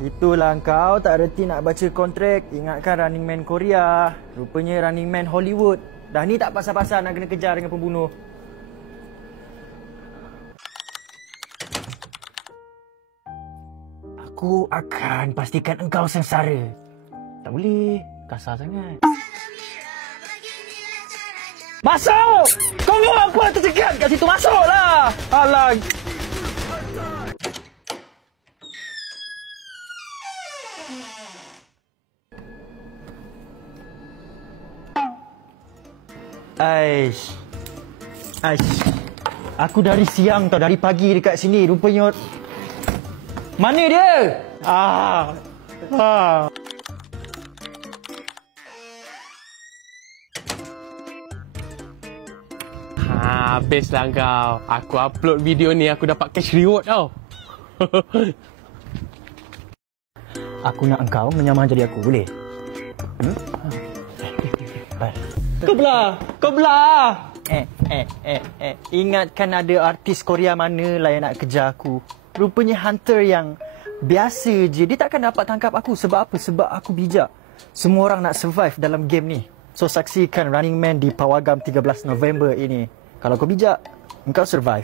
Itulah kau tak reti nak baca kontrak. Ingatkan Running Man Korea. Rupanya Running Man Hollywood. Dah ni tak pasal-pasal nak kena kejar dengan pembunuh. Aku akan pastikan engkau sengsara. Tak boleh, kasar sangat. Masuk! Kau buat apa tercekat kat situ? Masuklah! Alah. Aish. Aku dari siang tau, dari pagi dekat sini. Rupanya... Mana dia? Habislah kau. Aku upload video ni, aku dapat cash reward tau. Aku nak engkau menyamar jadi aku, boleh? Kau belah! Ingatkan ada artis Korea mana lah yang nak kejar aku. Rupanya hunter yang biasa je. Dia takkan dapat tangkap aku. Sebab apa? Sebab aku bijak. Semua orang nak survive dalam game ni. So saksikan Running Man di Pawagam 13 November ini. Kalau kau bijak, engkau survive.